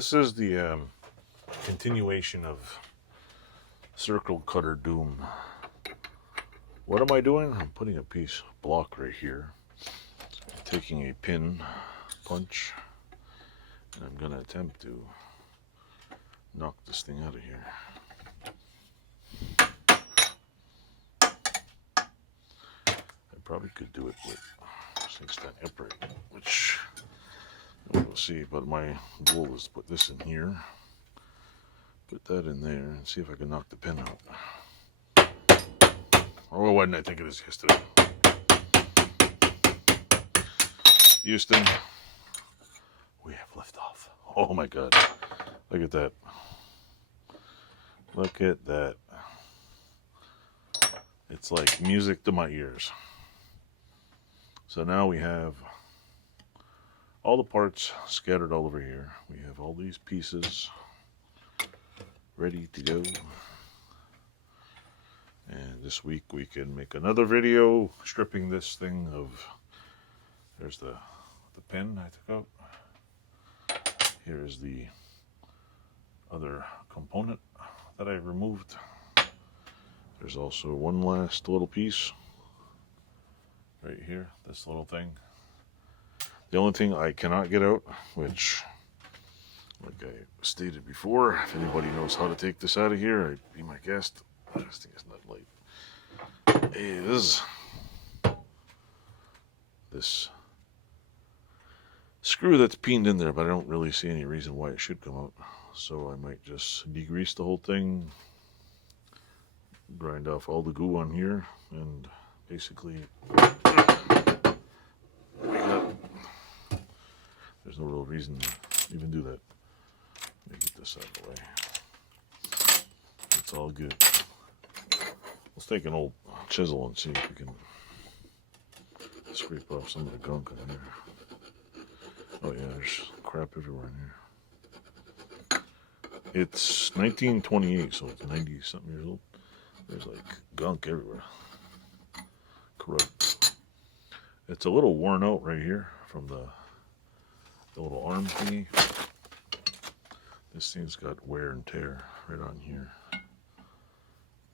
this is the continuation of Circle Cutter Doom. What am I doing? I'm putting a piece of block right here, taking a pin punch, and I'm going to attempt to knock this thing out of here. I probably could do it with this thing standing upright, which we'll see, but my goal is to put this in here, put that in there, and see if I can knock the pin out. Oh, why didn't I think of this yesterday? Houston, we have liftoff. Oh my God, look at that. Look at that. It's like music to my ears. So now we have all the parts scattered all over here. We have all these pieces ready to go. And this week we can make another video stripping this thing of, there's the pin I took out. Here's the other component that I removed. There's also one last little piece right here, this little thing. The only thing I cannot get out, which, like I stated before, if anybody knows how to take this out of here, I'd be my guest. This thing is not light. Is this screw that's pinned in there, but I don't really see any reason why it should come out. So I might just degrease the whole thing, grind off all the goo on here, and basically there's no real reason to even do that. Let me get this out of the way. It's all good. Let's take an old chisel and see if we can scrape off some of the gunk in there. Oh yeah, there's crap everywhere in here. It's 1928, so it's 90 something years old. There's like gunk everywhere. Corrupt. It's a little worn out right here from the little arm thingy. This thing's got wear and tear right on here.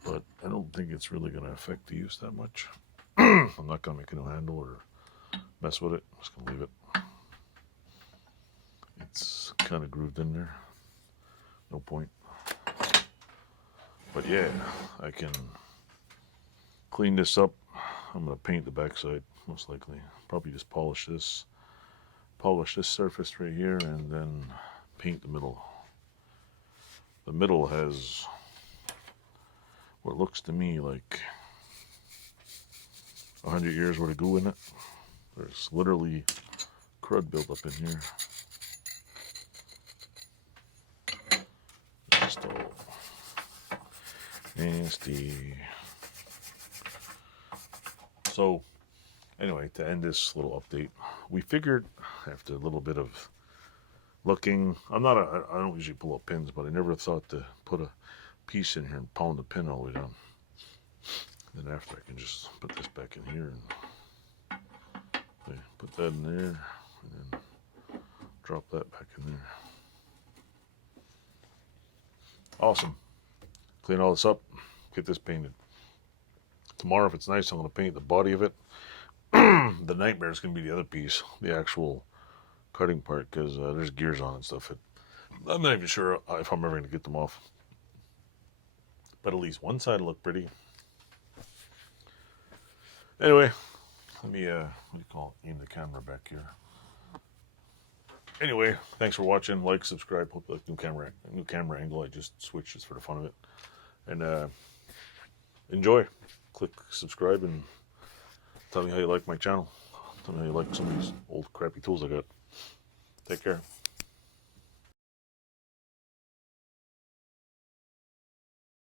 But I don't think it's really going to affect the use that much. I'm not going to make a new handle or mess with it. I'm just going to leave it. It's kind of grooved in there. No point. But yeah, I can clean this up. I'm going to paint the backside, most likely. Probably just polish this surface right here, and then paint the middle. The middle has what looks to me like 100 years worth of goo in it. There's literally crud built up in here. Just all nasty. So anyway, to end this little update, we figured after a little bit of looking, I don't usually pull up pins, but I never thought to put a piece in here and pound the pin all the way down. Then after, I can just put this back in here and put that in there, and then drop that back in there. Awesome. Clean all this up, get this painted. Tomorrow, if it's nice, I'm going to paint the body of it. The nightmare is going to be the other piece, the actual cutting part, because there's gears on and stuff. I'm not even sure if I'm ever going to get them off. But at least one side will look pretty. Anyway, let me, what do you call it? Aim the camera back here. Anyway, thanks for watching. Like, subscribe. Hope you like new camera angle. I just switched just for the fun of it. And enjoy. Click subscribe and tell me how you like my channel. Tell me how you like some of these old crappy tools I got. Take care.